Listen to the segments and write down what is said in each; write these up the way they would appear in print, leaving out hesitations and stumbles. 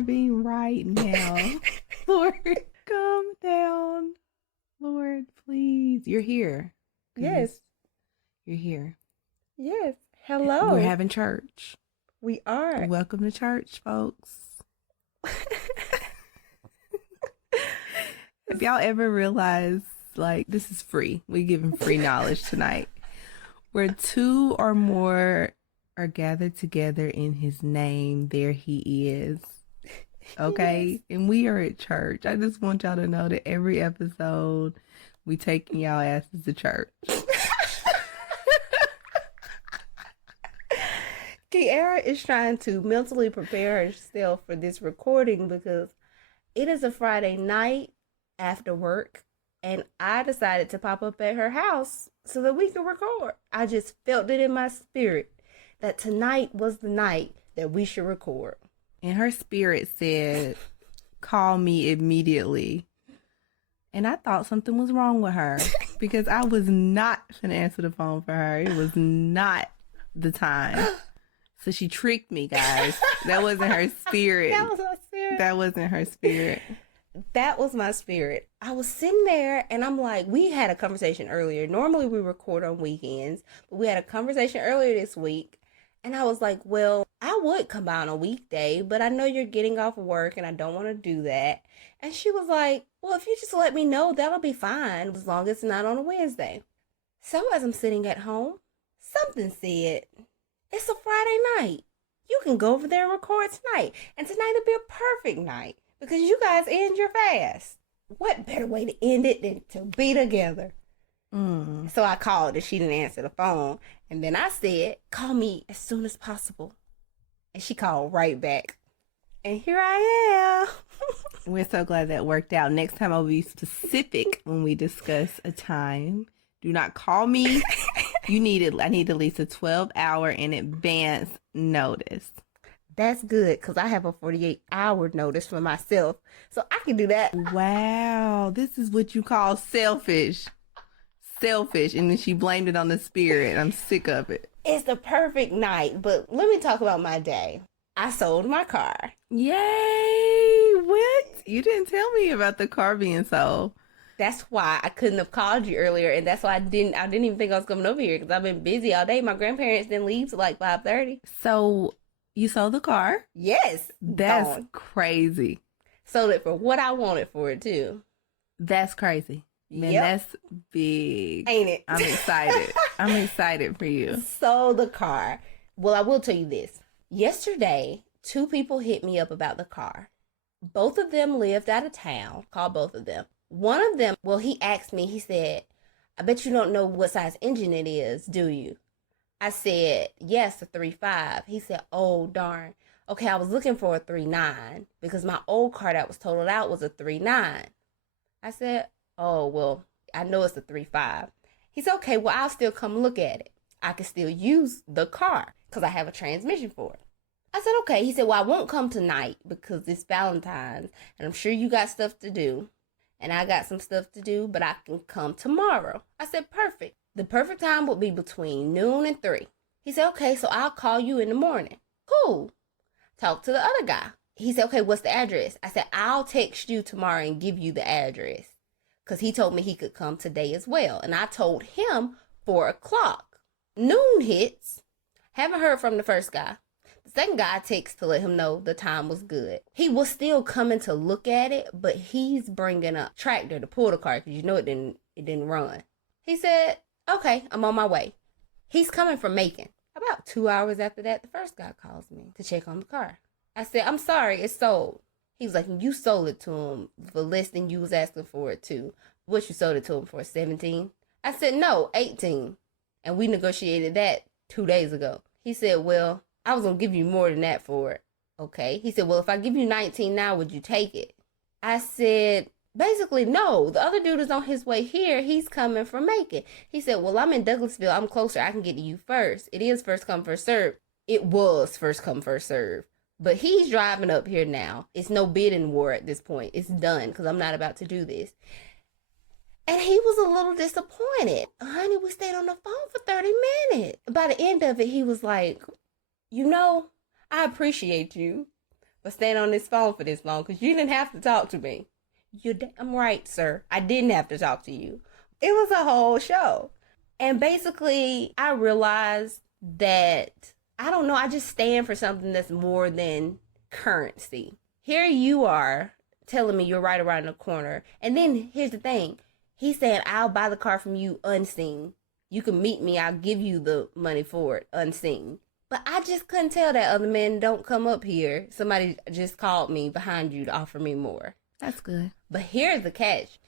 intervene right now. Lord, calm down. Lord, please. You're here. Yes. You're here. Yes. We're Hello. having church. We are. Welcome to church, folks. Have y'all ever realized, like, this is free? We giving free knowledge tonight. Where two or more are gathered together in his name, there he is. Okay? Yes. And we are at church. I just want y'all to know that every episode, we taking y'all asses to church. Kiara is trying to mentally prepare herself for this recording because it is a Friday night after work, and I decided to pop up at her house so that we can record. I just felt it in my spirit that tonight was the night that we should record. And her spirit said, call me immediately. And I thought something was wrong with her because I was not going to answer the phone for her. It was not the time. So she tricked me, guys. That wasn't her spirit. That was my spirit. That wasn't her spirit. That was my spirit. I was sitting there and I'm like, we had a conversation earlier. Normally we record on weekends, but we had a conversation earlier this week. And I was like, well, I would come out on a weekday, but I know you're getting off of work and I don't want to do that. And she was like, well, if you just let me know, that'll be fine as long as it's not on a Wednesday. So as I'm sitting at home, something said, it's a Friday night. You can go over there and record tonight. And tonight will be a perfect night because you guys end your fast. What better way to end it than to be together? So I called and she didn't answer the phone. And then I said, call me as soon as possible. And she called right back. And here I am. We're so glad that worked out. Next time I'll be specific when we discuss a time. Do not call me. I need at least a 12-hour in advance notice. That's good because I have a 48-hour notice for myself. So I can do that. Wow. This is what you call selfish. Selfish. And then she blamed it on the spirit. I'm sick of it. It's the perfect night. But let me talk about my day. I sold my car. Yay! What? You didn't tell me about the car being sold. That's why I couldn't have called you earlier, and that's why I didn't even think I was coming over here because I've been busy all day. My grandparents didn't leave till like 5:30. So you sold the car? Yes, That's gone. crazy. Sold it for what I wanted for it too. That's crazy. Man, Yep. that's big. Ain't it? I'm excited. I'm excited for you. Sold the car. Well, I will tell you this. Yesterday, two people hit me up about the car. Both of them lived out of town. Called both of them. One of them, well, he asked me, he said, I bet you don't know what size engine it is, do you? I said, yes, a 3.5. He said, oh, darn. Okay, I was looking for a 3.9 because my old car that was totaled out was a 3.9. I said, oh, well, I know it's a 3.5. He said, okay, well, I'll still come look at it. I can still use the car because I have a transmission for it. I said, okay. He said, well, I won't come tonight because it's Valentine's and I'm sure you got stuff to do. And I got some stuff to do, but I can come tomorrow. I said, perfect. The perfect time would be between noon and 3. He said, okay, so I'll call you in the morning. Cool. Talk to the other guy. He said, okay, what's the address? I said, I'll text you tomorrow and give you the address. Because he told me he could come today as well. And I told him 4 o'clock. Noon hits. Haven't heard from the first guy. The second guy texted to let him know the time was good. He was still coming to look at it, but he's bringing a tractor to pull the car because you know it didn't run. He said, okay, I'm on my way. He's coming from Macon. About 2 hours after that, the first guy calls me to check on the car. I said, I'm sorry, it's sold. He was like, you sold it to him for less than you was asking for it too. What you sold it to him for, 17? I said, no, 18. And we negotiated that 2 days ago. He said, well, I was going to give you more than that for it. Okay. He said, well, if I give you 19 now, would you take it? I said, basically, no. The other dude is on his way here. He's coming from Macon. He said, well, I'm in Douglasville. I'm closer. I can get to you first. It is first come, first serve. It was first come, first serve. But he's driving up here now. It's no bidding war at this point. It's done because I'm not about to do this. And he was a little disappointed. Honey, we stayed on the phone for 30 minutes. By the end of it, he was like, you know, I appreciate you, for staying on this phone for this long because you didn't have to talk to me. You're damn right, sir. I didn't have to talk to you. It was a whole show. And basically, I realized that, I don't know, I just stand for something that's more than currency. Here you are telling me you're right around the corner. And then here's the thing. He's saying, I'll buy the car from you unseen. You can meet me. I'll give you the money for it unseen. But I just couldn't tell that other man, don't come up here. Somebody just called me behind you to offer me more. That's good. But here's the catch.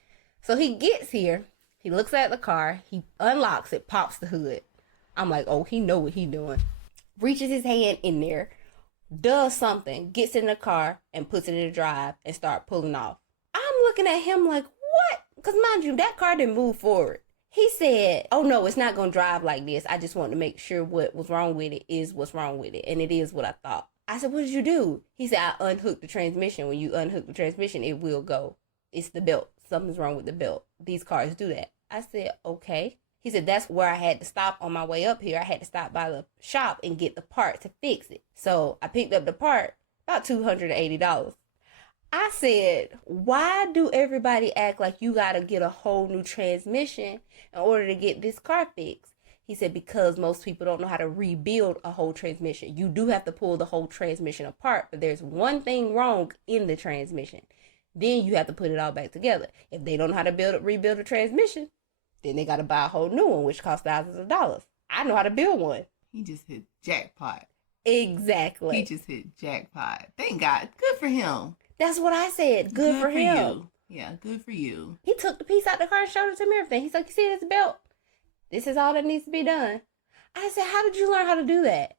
So he gets here. He looks at the car. He unlocks it, pops the hood. I'm like, oh, he know what he doing. Reaches his hand in there, does something, gets in the car, and puts it in the drive and start pulling off. I'm looking at him like, what? Because mind you, that car didn't move forward. He said, oh no, it's not going to drive like this. I just want to make sure what was wrong with it is what's wrong with it. And it is what I thought. I said, what did you do? He said, I unhooked the transmission. When you unhook the transmission, it will go. It's the belt. Something's wrong with the belt. These cars do that. I said, okay. He said, that's where I had to stop on my way up here. I had to stop by the shop and get the part to fix it. So I picked up the part, about $280. I said, why do everybody act like you got to get a whole new transmission in order to get this car fixed? He said, because most people don't know how to rebuild a whole transmission. You do have to pull the whole transmission apart, but there's one thing wrong in the transmission. Then you have to put it all back together. If they don't know how to rebuild a transmission, then they got to buy a whole new one, which costs thousands of dollars. I know how to build one. He just hit jackpot. Exactly. He just hit jackpot. Thank God. Good for him. That's what I said. Good for him. You. Yeah, good for you. He took the piece out the car and showed it to me, everything. He's like, you see this belt? This is all that needs to be done. I said, how did you learn how to do that?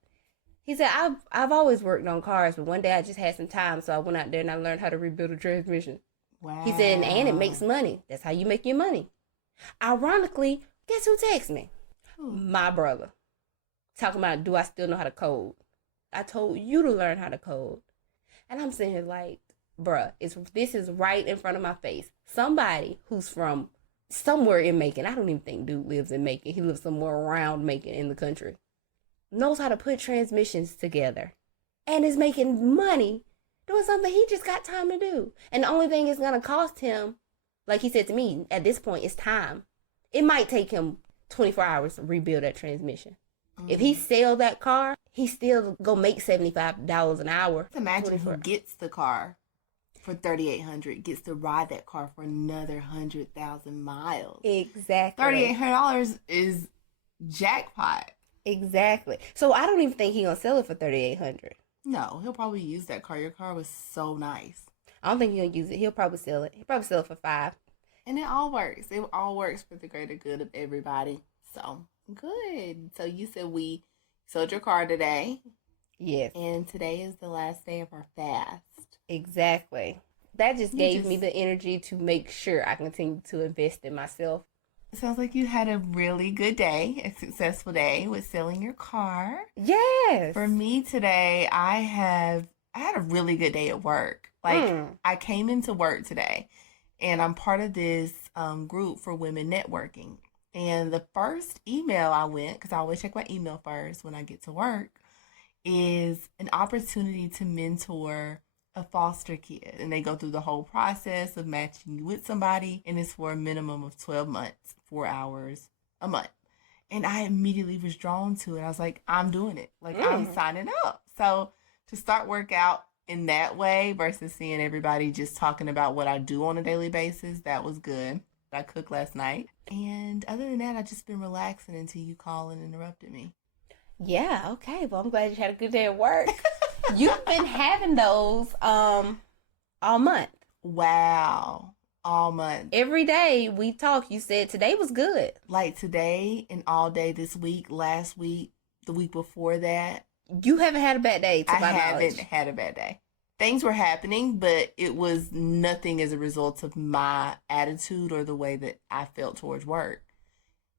He said, I've always worked on cars, but one day I just had some time, so I went out there and I learned how to rebuild a transmission. Wow. He said, and it makes money. That's how you make your money. Ironically, guess who texted me? My brother. Talking about, do I still know how to code? I told you to learn how to code. And I'm sitting here like, bruh, this is right in front of my face. Somebody who's from somewhere in Macon. I don't even think dude lives in Macon. He lives somewhere around Macon in the country. Knows how to put transmissions together. And is making money doing something he just got time to do. And the only thing it's going to cost him, like he said to me, at this point, is time. It might take him 24 hours to rebuild that transmission. Mm-hmm. If he sell that car, he still go make $75 an hour. Imagine who gets the car for $3,800, gets to ride that car for another 100,000 miles. Exactly. $3,800 is jackpot. Exactly. So I don't even think he's gonna sell it for $3,800. No, he'll probably use that car. Your car was so nice. I don't think he'll use it. He'll probably sell it. He'll probably sell it for $5,000. And it all works. It all works for the greater good of everybody. So good. So you said we sold your car today. Yes. And today is the last day of our fast. Exactly. That just gave me the energy to make sure I continue to invest in myself. It sounds like you had a really good day, a successful day with selling your car. Yes. For me today, I had a really good day at work. I came into work today and I'm part of this group for women networking. And the first email I went, because I always check my email first when I get to work, is an opportunity to mentor a foster kid. And they go through the whole process of matching you with somebody. And it's for a minimum of 12 months, 4 hours a month. And I immediately was drawn to it. I was like, I'm doing it. I'm signing up. So to start work out in that way versus seeing everybody just talking about what I do on a daily basis, that was good. I cooked last night. And other than that, I've just been relaxing until you called and interrupted me. Yeah, okay. Well, I'm glad you had a good day at work. You've been having those all month. Wow. All month. Every day we talk, you said today was good. Like today and all day this week, last week, the week before that. You haven't had a bad day, to my knowledge. I haven't had a bad day. Things were happening, but it was nothing as a result of my attitude or the way that I felt towards work.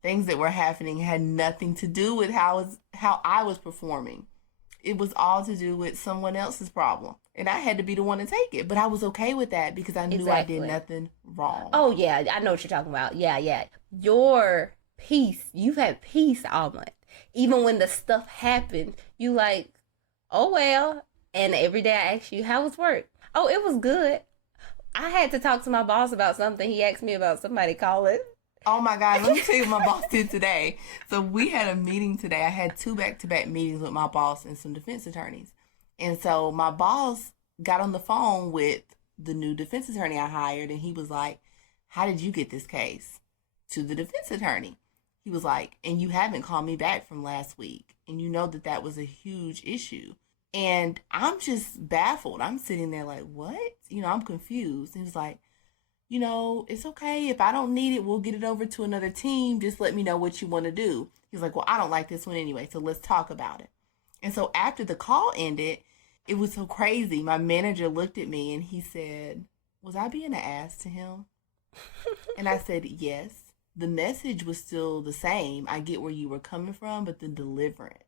Things that were happening had nothing to do with how I was performing. It was all to do with someone else's problem. And I had to be the one to take it. But I was okay with that because I knew I did nothing wrong. Oh, yeah. I know what you're talking about. Yeah. Your peace, you've had peace all month. Even when the stuff happened, you like, oh, well, And every day I ask you, how was work? Oh, it was good. I had to talk to my boss about something. He asked me about somebody calling. Oh my God, let me tell you what my boss did today. So we had a meeting today. I had 2 back-to-back meetings with my boss and some defense attorneys. And so my boss got on the phone with the new defense attorney I hired, and he was like, how did you get this case? To the defense attorney. He was like, and you haven't called me back from last week. And you know that was a huge issue. And I'm just baffled. I'm sitting there like, what? I'm confused. And he was like, it's okay. If I don't need it, we'll get it over to another team. Just let me know what you want to do. He was like, well, I don't like this one anyway, so let's talk about it. And so after the call ended, it was so crazy. My manager looked at me and he said, was I being an ass to him? And I said, yes. The message was still the same. I get where you were coming from, but the deliverance.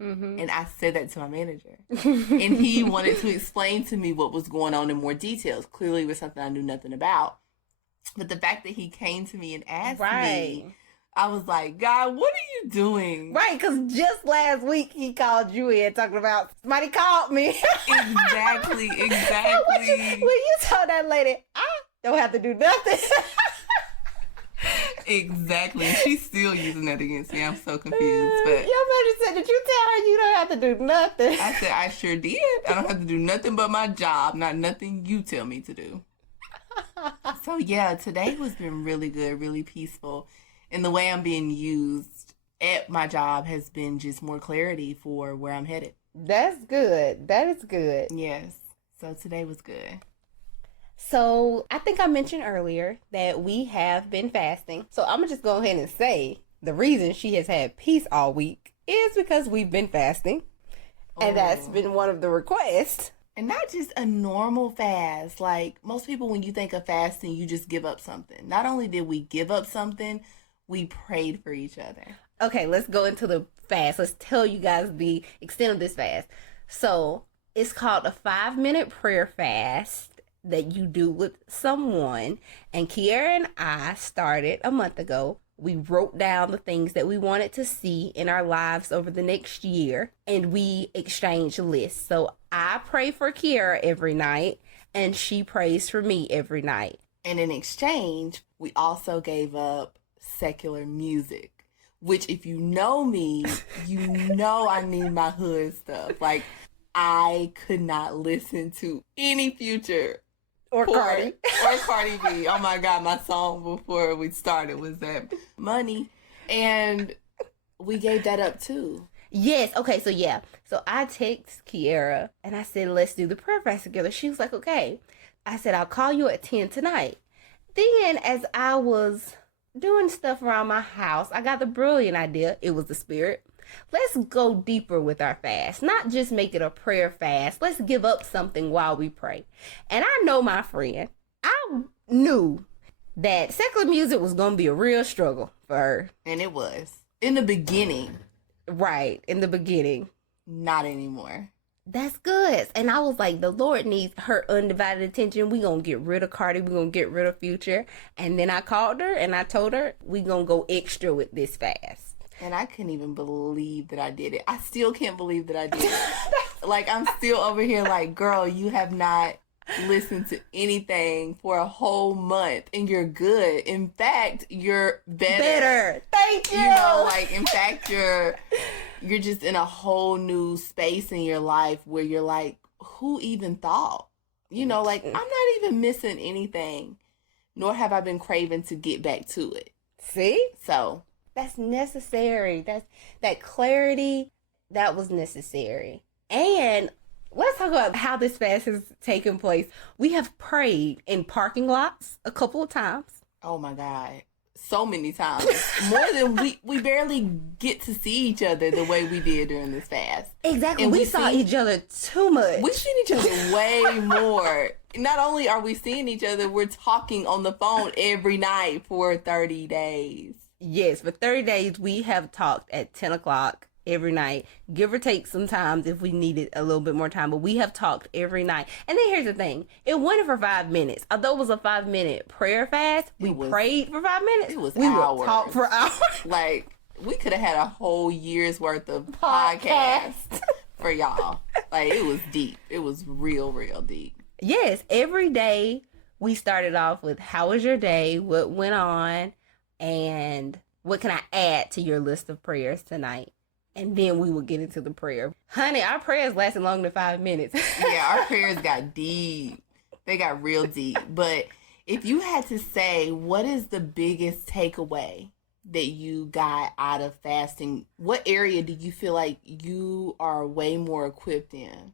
Mm-hmm. And I said that to my manager. And he wanted to explain to me what was going on in more details. Clearly it was something I knew nothing about. But the fact that he came to me and asked me, I was like, God, what are you doing? Right, because just last week he called you in talking about somebody called me. Exactly. When you told that lady, I don't have to do nothing. Exactly. She's still using that against me. I'm so confused. But your manager said, did you tell her you don't have to do nothing? I said, I sure did. I don't have to do nothing but my job, not nothing you tell me to do. So yeah, today has been really good, really peaceful. And the way I'm being used at my job has been just more clarity for where I'm headed. That's good. That is good. Yes. So today was good. So I think I mentioned earlier that we have been fasting. So I'm going to just go ahead and say the reason she has had peace all week is because we've been fasting. And that's been one of the requests. And not just a normal fast. Like most people, when you think of fasting, you just give up something. Not only did we give up something, we prayed for each other. Okay, let's go into the fast. Let's tell you guys the extent of this fast. So it's called a 5-minute prayer fast that you do with someone. And Kiara and I started a month ago. We wrote down the things that we wanted to see in our lives over the next year, and we exchanged lists. So I pray for Kiara every night, and she prays for me every night. And in exchange, we also gave up secular music, which if you know me, you know I need my hood stuff. Like, I could not listen to any Future or Cardi B. Oh my God, my song before we started was that Money. And we gave that up too. Yes. Okay. So yeah. So I text Kiara and I said, let's do the prayer fast together. She was like, okay. I said, I'll call you at 10 tonight. Then as I was doing stuff around my house, I got the brilliant idea. It was the Spirit. Let's go deeper with our fast. Not just make it a prayer fast. Let's give up something while we pray. And I know my friend, I knew that secular music was going to be a real struggle for her. And it was. In the beginning. Right. In the beginning. Not anymore. That's good. And I was like, the Lord needs her undivided attention. We're going to get rid of Cardi. We're going to get rid of Future. And then I called her and I told her we're going to go extra with this fast. And I couldn't even believe that I did it. I still can't believe that I did it. Like, I'm still over here like, girl, you have not listened to anything for a whole month and you're good. In fact, you're better. Thank you. You know, like, in fact, you're just in a whole new space in your life where you're like, who even thought? You know, like, I'm not even missing anything, nor have I been craving to get back to it. See? So that's necessary. That clarity, that was necessary. And let's talk about how this fast has taken place. We have prayed in parking lots a couple of times. Oh my God. So many times. More than we barely get to see each other the way we did during this fast. Exactly. And we saw each other too much. We've seen each other way more. Not only are we seeing each other, we're talking on the phone every night for 30 days. Yes, for 30 days, we have talked at 10 o'clock every night, give or take sometimes if we needed a little bit more time, but we have talked every night. And then here's the thing. It wasn't for 5 minutes. Although it was a 5-minute prayer fast, we prayed for 5 minutes. It was we hours. would talk for hours. Like, we could have had a whole year's worth of podcast for y'all. Like, it was deep. It was real, real deep. Yes, every day we started off with how was your day, what went on, and what can I add to your list of prayers tonight? And then we would get into the prayer. Honey, our prayers lasted longer than 5 minutes. Yeah, our prayers got deep. They got real deep. But if you had to say, what is the biggest takeaway that you got out of fasting? What area do you feel like you are way more equipped in?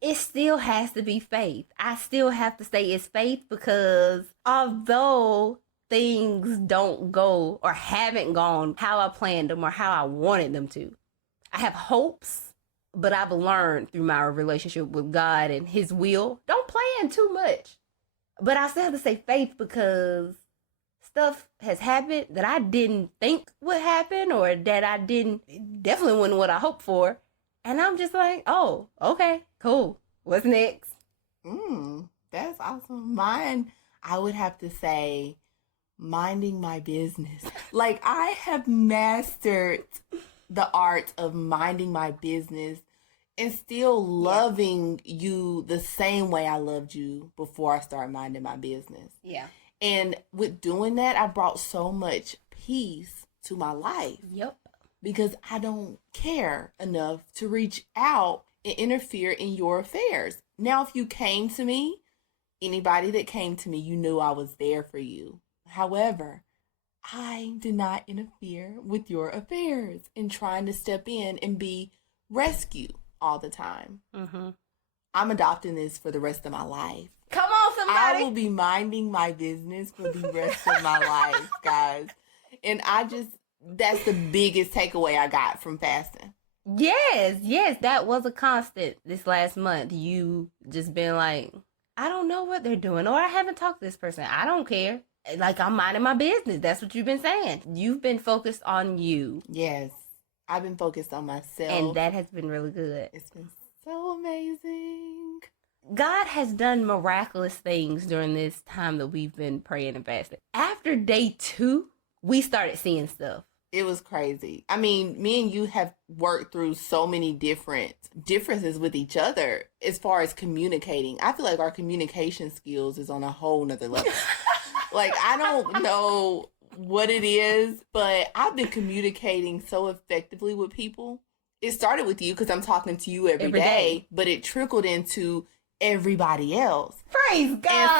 It still has to be faith. I still have to say it's faith because although things don't go or haven't gone how I planned them or how I wanted them to, I have hopes, but I've learned through my relationship with God and His will, don't plan too much. But I still have to say faith because stuff has happened that I didn't think would happen or that I definitely wasn't what I hoped for. And I'm just like, oh, okay, cool. What's next? That's awesome. Mine, I would have to say, minding my business. Like, I have mastered the art of minding my business and still loving you the same way I loved you before I started minding my business. Yeah. And with doing that, I brought so much peace to my life. Yep. Because I don't care enough to reach out and interfere in your affairs. Now, if you came to me, anybody that came to me, you knew I was there for you. However, I did not interfere with your affairs in trying to step in and be rescue all the time. I'm adopting this for the rest of my life. Come on, somebody. I will be minding my business for the rest of my life, guys. And that's the biggest takeaway I got from fasting. Yes, that was a constant this last month. You just been like, I don't know what they're doing, or I haven't talked to this person. I don't care. Like, I'm minding my business. That's what you've been saying. You've been focused on you. Yes. I've been focused on myself. And that has been really good. It's been so amazing. God has done miraculous things during this time that we've been praying and fasting. After day 2, we started seeing stuff. It was crazy. I mean, me and you have worked through so many differences with each other as far as communicating. I feel like our communication skills is on a whole nother level. Like, I don't know what it is, but I've been communicating so effectively with people. It started with you because I'm talking to you every day, but it trickled into everybody else. Praise God. And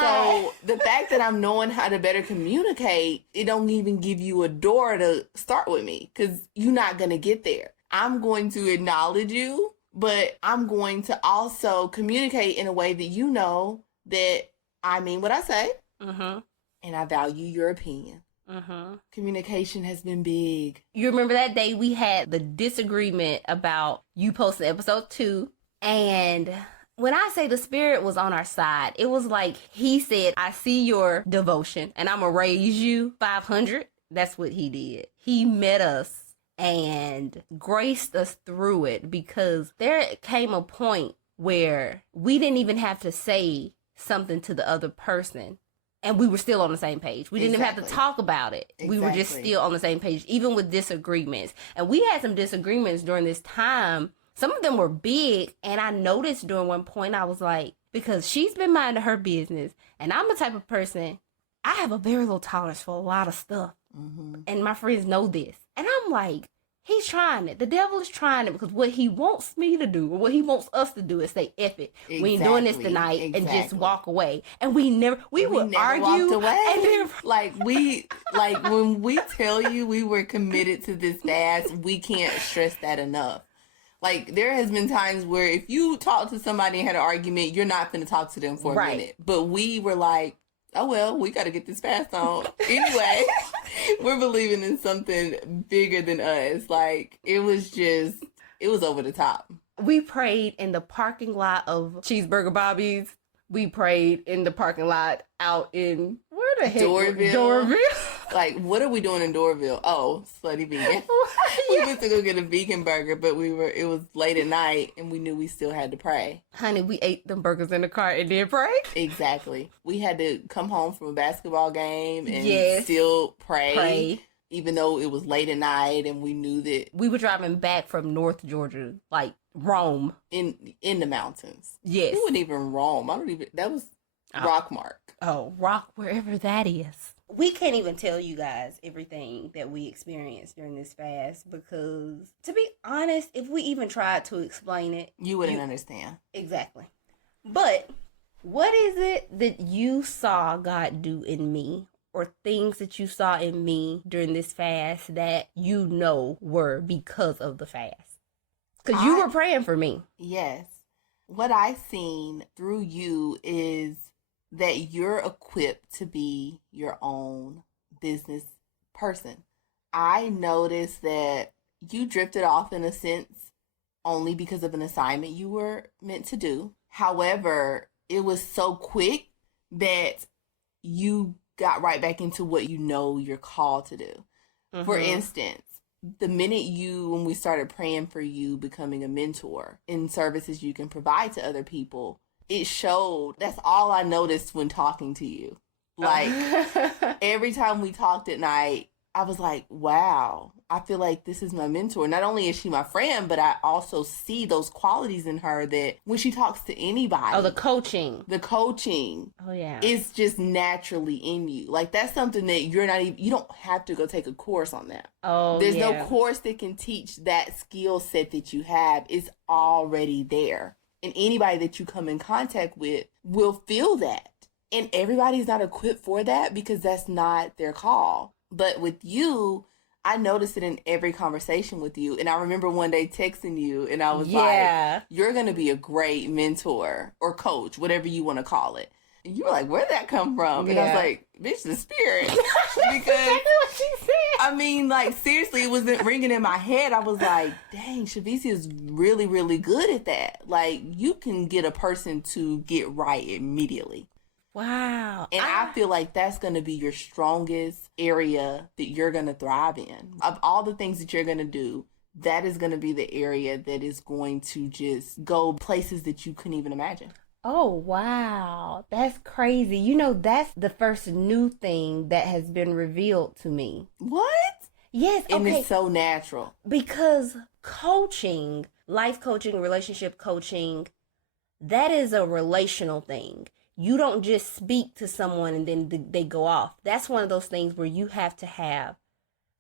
so the fact that I'm knowing how to better communicate, it don't even give you a door to start with me because you're not going to get there. I'm going to acknowledge you, but I'm going to also communicate in a way that you know that I mean what I say. And I value your opinion. Communication has been big. You remember that day we had the disagreement about you posting episode 2, and when I say the Spirit was on our side, it was like He said, I see your devotion and I'm going to raise you 500. That's what He did. He met us and graced us through it because there came a point where we didn't even have to say something to the other person. And we were still on the same page. We didn't even have to talk about it. We were just still on the same page, even with disagreements. And we had some disagreements during this time. Some of them were big. And I noticed during one point, I was like, because she's been minding her business. And I'm the type of person, I have a very low tolerance for a lot of stuff. And my friends know this. And I'm like, he's trying it. The devil is trying it because what he wants me to do or what he wants us to do is say, F it. We ain't doing this tonight and just walk away. And we would argue. Walked away. And then, when we tell you we were committed to this fast, we can't stress that enough. Like, there has been times where if you talk to somebody and had an argument, you're not going to talk to them for a minute. But we were like, oh, well, we got to get this fast on. Anyway, we're believing in something bigger than us. Like, it was over the top. We prayed in the parking lot of Cheeseburger Bobby's. We prayed in the parking lot out in, where the heck? Doraville. Like, what are we doing in Doraville? Oh, slutty vegan. We went to go get a vegan burger, but it was late at night and we knew we still had to pray. Honey, we ate them burgers in the car and then pray. Exactly. We had to come home from a basketball game and still pray. even though it was late at night and we knew that We were driving back from North Georgia, like Rome. in the mountains. Yes. It wasn't even Rome. That was Rockmark. Oh, Rock, wherever that is. We can't even tell you guys everything that we experienced during this fast because, to be honest, if we even tried to explain it, You wouldn't understand. Exactly. But what is it that you saw God do in me, or things that you saw in me during this fast that you know were because of the fast? Because you were praying for me. Yes. What I seen through you is that you're equipped to be your own business person. I noticed that you drifted off in a sense only because of an assignment you were meant to do. However, it was so quick that you got right back into what you know you're called to do. For instance, the minute when we started praying for you becoming a mentor in services you can provide to other people, it showed. That's all I noticed when talking to you. Like, every time we talked at night, I was like, wow, I feel like this is my mentor. Not only is she my friend, but I also see those qualities in her that when she talks to anybody. Oh, the coaching. Oh, yeah. It's just naturally in you. Like, that's something that you don't have to go take a course on that. Oh, There's no course that can teach that skill set that you have. It's already there. And anybody that you come in contact with will feel that. And everybody's not equipped for that because that's not their call. But with you, I noticed it in every conversation with you. And I remember one day texting you and I was like, you're going to be a great mentor or coach, whatever you want to call it. And you were like, where'd that come from? And I was like, bitch, the spirit. Because what she said. I mean, like, seriously, it wasn't ringing in my head. I was like, dang, Shavisi is really, really good at that. Like, you can get a person to get right immediately. Wow. And I feel like that's going to be your strongest area that you're going to thrive in. Of all the things that you're going to do, that is going to be the area that is going to just go places that you couldn't even imagine. Oh, wow. That's crazy. You know, that's the first new thing that has been revealed to me. What? Yes. And okay. it's so natural. Because coaching, life coaching, relationship coaching, that is a relational thing. You don't just speak to someone and then they go off. That's one of those things where you have to have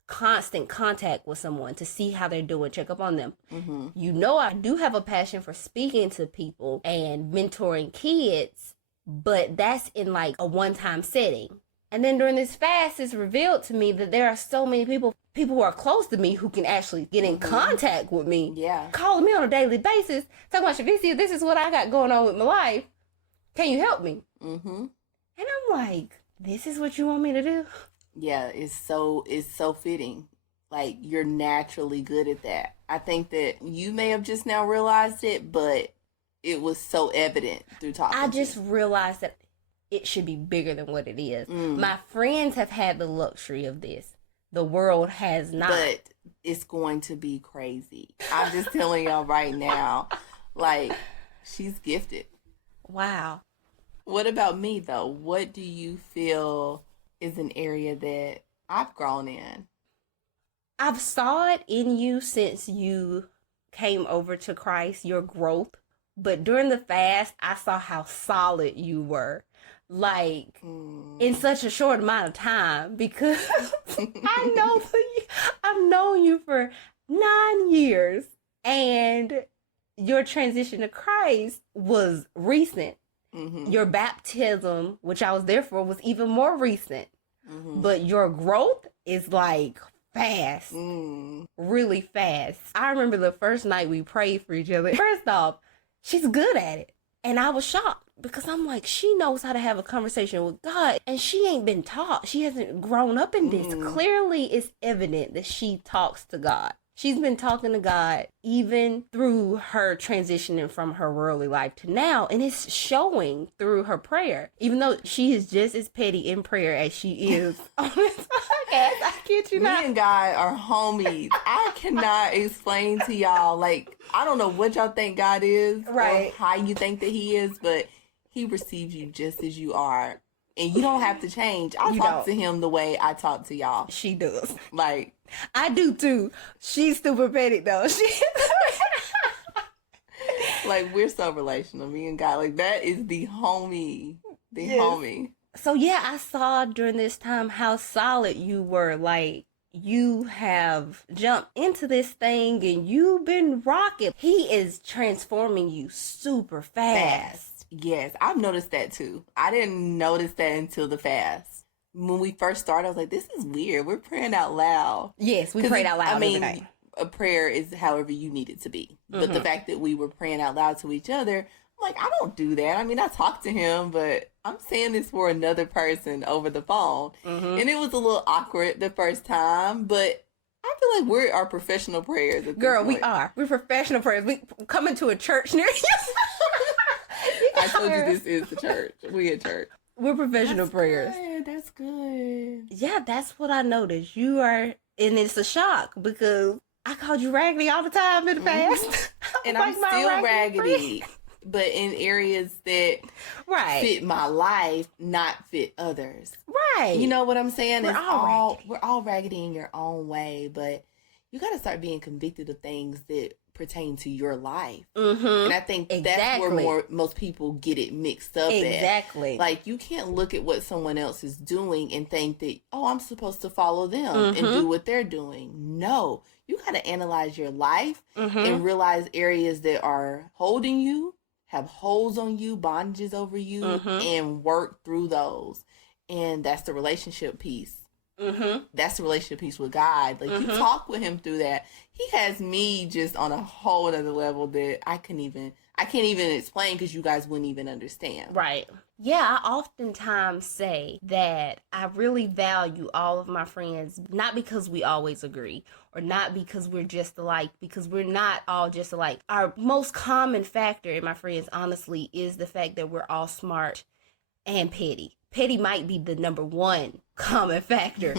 constant contact with someone to see how they're doing, check up on them. Mm-hmm. You know, I do have a passion for speaking to people and mentoring kids, but that's in like a one-time setting. And then during this fast, it's revealed to me that there are so many people who are close to me who can actually get in contact with me. Yeah. Calling me on a daily basis, talking about, Shavisi, this is what I got going on with my life. Can you help me? Mm-hmm. And I'm like, this is what you want me to do? Yeah, it's so fitting. Like, you're naturally good at that. I think that you may have just now realized it, but it was so evident through talking. I just realized that it should be bigger than what it is. My friends have had the luxury of this. The world has not. But it's going to be crazy. I'm just telling y'all right now. Like, she's gifted. Wow. What about me, though? What do you feel is an area that I've grown in? I've saw it in you since you came over to Christ, your growth. But during the fast, I saw how solid you were. Like, in such a short amount of time, because I've known you for 9 years, and your transition to Christ was recent. Mm-hmm. Your baptism, which I was there for, was even more recent. Mm-hmm. But your growth is like fast, really fast. I remember the first night we prayed for each other. First off, she's good at it. And I was shocked because I'm like, she knows how to have a conversation with God and she ain't been taught. She hasn't grown up in this. Clearly, it's evident that she talks to God. She's been talking to God even through her transitioning from her worldly life to now. And it's showing through her prayer. Even though she is just as petty in prayer as she is on this podcast. I kid you not. Me and God are homies. I cannot explain to y'all. Like, I don't know what y'all think God is. Right. Or how you think that he is. But he receives you just as you are. And you don't have to change. I'll You talk don't. to him the way I talk to y'all. She does. Like, I do too. She's super petty though. like we're so relational. Me and God, like that is the homie. The Yes. homie. So yeah, I saw during this time how solid you were. Like, you have jumped into this thing and you've been rocking. He is transforming you super fast. Yes, I've noticed that too. I didn't notice that until the fast. When we first started, I was like, this is weird. We're praying out loud. Yes, we 'Cause prayed out loud I mean, every night. a prayer is however you need it to be. But the fact that we were praying out loud to each other, I'm like, I don't do that. I mean, I talk to him, but I'm saying this for another person over the phone. And it was a little awkward the first time, but I feel like we are professional prayers at this Girl, we point. are. We're professional prayers. We coming to a church near you. I told you this is the church. We at church. We're professional prayers. Good. That's good. Yeah, that's what I noticed. You are, and it's a shock because I called you raggedy all the time in the past. And Like I'm my still raggedy raggedy, but in areas that Right. fit my life, not fit others. Right. You know what I'm saying? We're all We're all raggedy in your own way, but you got to start being convicted of things that pertain to your life. Mm-hmm. And I think that's Exactly. where most people get it mixed up Exactly. at. Like, you can't look at what someone else is doing and think that, oh, I'm supposed to follow them and do what they're doing. No, you got to analyze your life and realize areas that are holding you, have holds on you, bondages over you, and work through those. And that's the relationship piece. That's the relationship piece with God. Like, you talk with him through that. He has me just on a whole other level that I can't even explain, because you guys wouldn't even understand. Right. Yeah, I oftentimes say that I really value all of my friends, not because we always agree or not because we're just alike, because we're not all just alike. Our most common factor in my friends, honestly, is the fact that we're all smart and petty. Petty might be the number one common factor.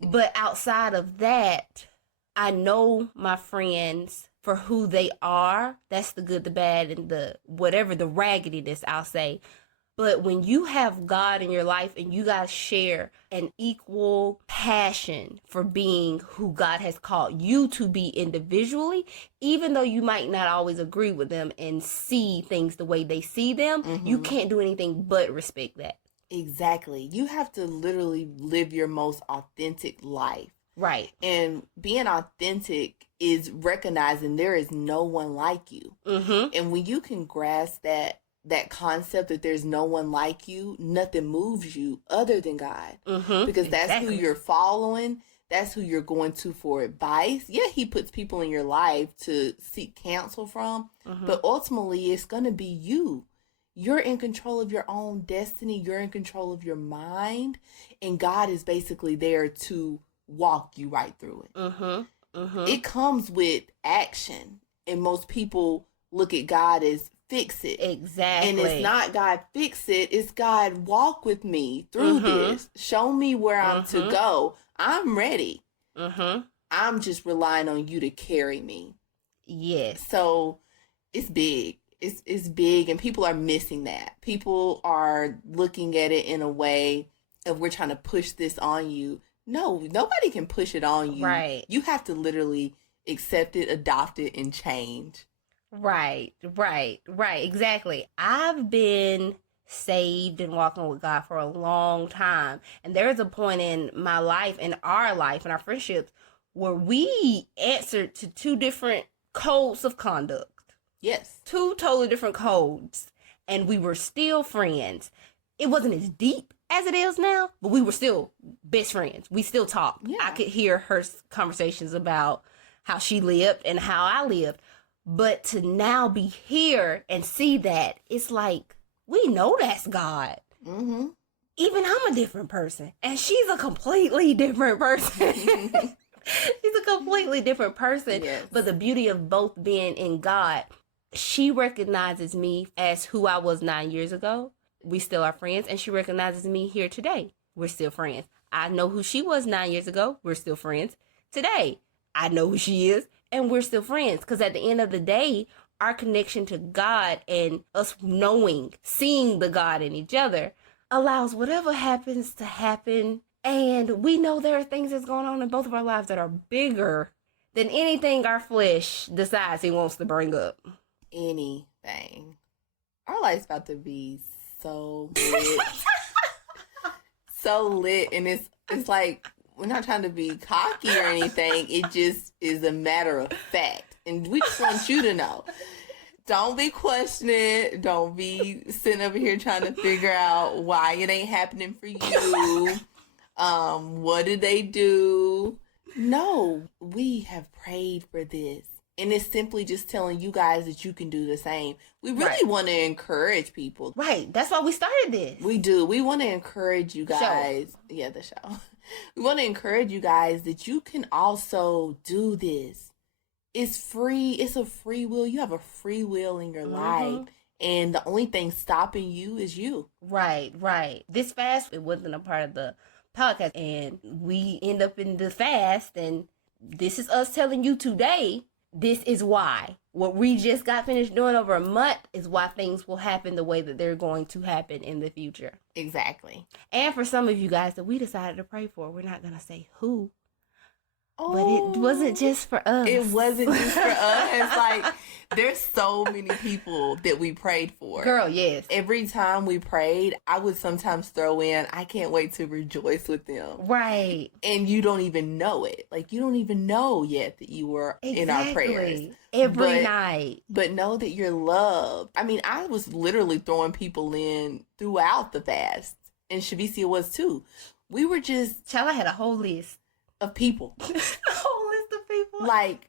But outside of that, I know my friends for who they are. That's the good, the bad, and the whatever, the raggediness, I'll say. But when you have God in your life and you guys share an equal passion for being who God has called you to be individually, even though you might not always agree with them and see things the way they see them, you can't do anything but respect that. Exactly. You have to literally live your most authentic life. Right. And being authentic is recognizing there is no one like you. And when you can grasp that concept that there's no one like you, nothing moves you other than God. Because that's who you're following. That's who you're going to for advice. Yeah, he puts people in your life to seek counsel from, but ultimately it's going to be you. You're in control of your own destiny. You're in control of your mind. And God is basically there to walk you right through it. It comes with action. And most people look at God as fix it. Exactly. And it's not God fix it. It's God walk with me through this. Show me where I'm to go. I'm ready. I'm just relying on you to carry me. Yes. So it's big. It's big, and people are missing that. People are looking at it in a way of, we're trying to push this on you. No, nobody can push it on you. Right. You have to literally accept it, adopt it, and change. Right. Exactly. I've been saved and walking with God for a long time. And there's a point in my life, in our life, in our friendships, where we answered to two different codes of conduct. Yes. Two totally different codes. And we were still friends. It wasn't as deep as it is now, but we were still best friends. We still talked. Yeah. I could hear her conversations about how she lived and how I lived. But to now be here and see that, it's like, we know that's God. Even I'm a different person. And she's a completely different person. She's a completely different person. Yes. But the beauty of both being in God, she recognizes me as who I was 9 years ago. We still are friends. And she recognizes me here today. We're still friends. I know who she was 9 years ago. We're still friends. Today, I know who she is. And we're still friends. Because at the end of the day, our connection to God and us knowing, seeing the God in each other allows whatever happens to happen. And we know there are things that's going on in both of our lives that are bigger than anything our flesh decides he wants to bring up. Anything. Our life's about to be so lit. So lit. And it's like, we're not trying to be cocky or anything. It just is a matter of fact. And we just want you to know. Don't be questioning. Don't be sitting over here trying to figure out why it ain't happening for you. What did they do? No, we have prayed for this. And it's simply just telling you guys that you can do the same. We really want to encourage people. Right. That's why we started this. We do. We want to encourage you guys. Yeah, the show. We want to encourage you guys that you can also do this. It's free. It's a free will. You have a free will in your life. And the only thing stopping you is you. Right, right. This fast, it wasn't a part of the podcast. And we end up in the fast. And this is us telling you today, this is why. What we just got finished doing over a month is why things will happen the way that they're going to happen in the future. Exactly. And for some of you guys that we decided to pray for, we're not going to say who. But it wasn't just for us. It wasn't just for us. It's like, there's so many people that we prayed for. Girl, yes. Every time we prayed, I would sometimes throw in, I can't wait to rejoice with them. Right. And you don't even know it. Like, you don't even know yet that you were in our prayers. Every night. But know that you're loved. I mean, I was literally throwing people in throughout the fast. And Shavicia was too. We were just... Child, I had a whole list. Of people. A whole list of people. Like,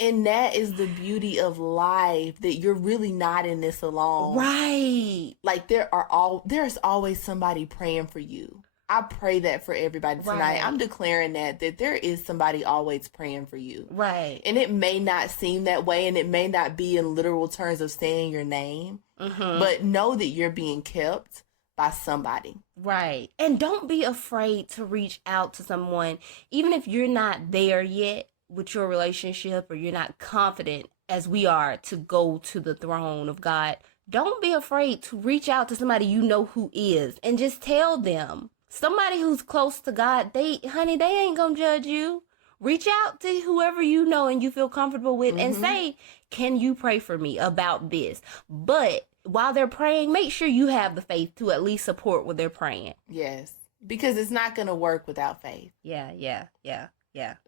and that is the beauty of life, that you're really not in this alone. Right. Like, there's always somebody praying for you. I pray that for everybody tonight. Right. I'm declaring that there is somebody always praying for you. Right. And it may not seem that way, and it may not be in literal terms of saying your name, but know that you're being kept by somebody. Right. And don't be afraid to reach out to someone, even if you're not there yet with your relationship, or you're not confident as we are to go to the throne of God. Don't be afraid to reach out to somebody you know who is, and just tell them. Somebody who's close to God, they ain't gonna judge you. Reach out to whoever you know and you feel comfortable with, and say, can you pray for me about this? But while they're praying, make sure you have the faith to at least support what they're praying. Yes. Because it's not going to work without faith. Yeah.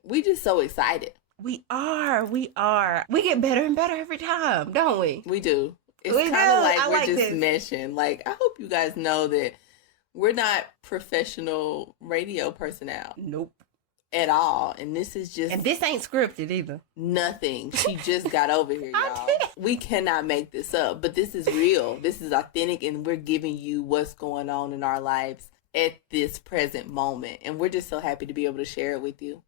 We just so excited. We are. We get better and better every time, don't we? We do. It's We kind of do. like I we're like just this. meshing. Like, I hope you guys know that we're not professional radio personnel. Nope. At all. And this is just... And this ain't scripted either. Nothing. She just got over here, y'all. We cannot make this up, but this is real. This is authentic, and we're giving you what's going on in our lives at this present moment. And we're just so happy to be able to share it with you.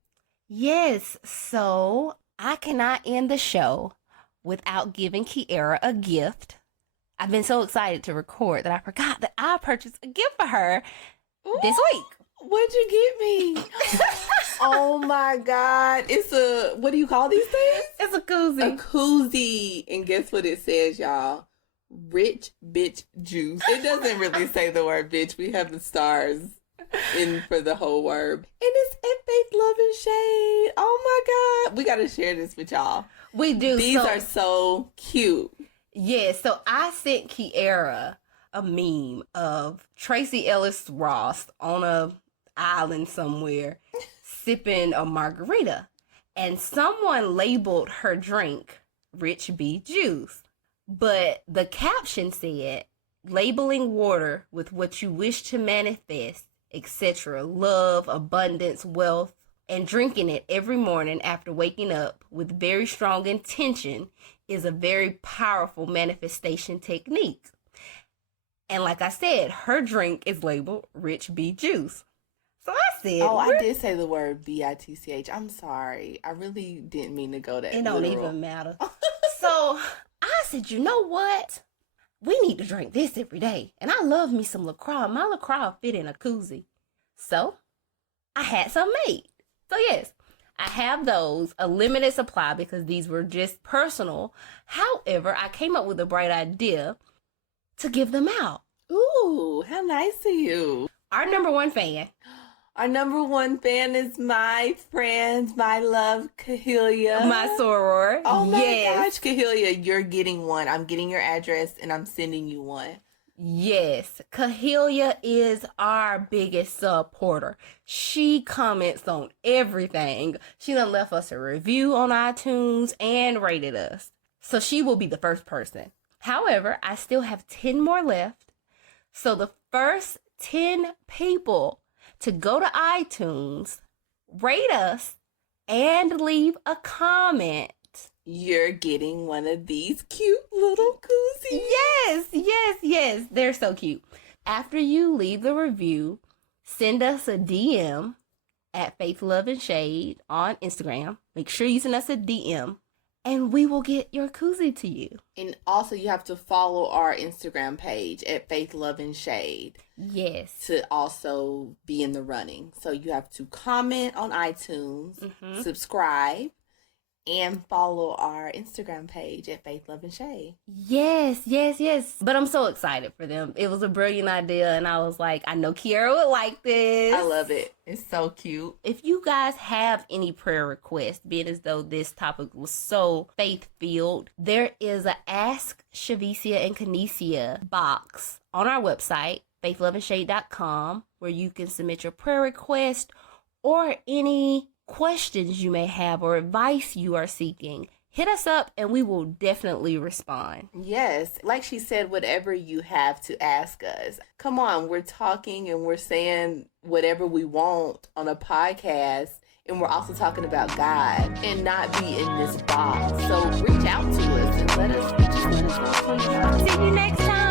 Yes. So I cannot end the show without giving Kiara a gift. I've been so excited to record that I forgot that I purchased a gift for her this week. What'd you get me? Oh my God. It's a, what do you call these things? It's a koozie. A koozie. And guess what it says, y'all? Rich bitch juice. It doesn't really say the word bitch. We have the stars in for the whole word. And it's at Faith, Love, and Shade. Oh my God. We got to share this with y'all. We do. These are so cute. Yeah, so I sent Kiara a meme of Tracy Ellis Ross on a island somewhere sipping a margarita, and someone labeled her drink Rich B Juice, but the caption said, labeling water with what you wish to manifest, etc., love, abundance, wealth, and drinking it every morning after waking up with very strong intention is a very powerful manifestation technique. And like I said, her drink is labeled Rich B Juice. So I said, oh, I did say the word bitch. I'm sorry. I really didn't mean to go that it don't literal. even matter. So I said, you know what? We need to drink this every day. And I love me some LaCroix. My LaCroix fit in a koozie. So I had some made. So yes, I have those, a limited supply because these were just personal. However, I came up with a bright idea to give them out. Ooh, how nice of you. Our number one fan. Our number one fan is my friend, my love, Cahilia. My soror. Oh my yes. gosh, Cahilia, you're getting one. I'm getting your address and I'm sending you one. Yes. Cahilia is our biggest supporter. She comments on everything. She done left us a review on iTunes and rated us. So she will be the first person. However, I still have 10 more left. So the first 10 people to go to iTunes, rate us, and leave a comment. You're getting one of these cute little koozies. Yes. They're so cute. After you leave the review, send us a DM at Faith, Love, and Shade on Instagram. Make sure you send us a DM, and we will get your koozie to you. And also, you have to follow our Instagram page at Faith, Love, and Shade Yes. to also be in the running. So you have to comment on iTunes, subscribe, and follow our Instagram page at Faith, Love, and Shade. Yes. But I'm so excited for them. It was a brilliant idea, and I was like, I know Kiara would like this. I love it. It's so cute. If you guys have any prayer requests, being as though this topic was so faith-filled, there is a Ask Shavicia and Kanesia box on our website, faithloveandshade.com, where you can submit your prayer request or any questions you may have or advice you are seeking. Hit us up and we will definitely respond. Yes, like she said, whatever you have to ask us. Come on, we're talking and we're saying whatever we want on a podcast, and we're also talking about God and not be in this box. So reach out to us and let us know. See you next time.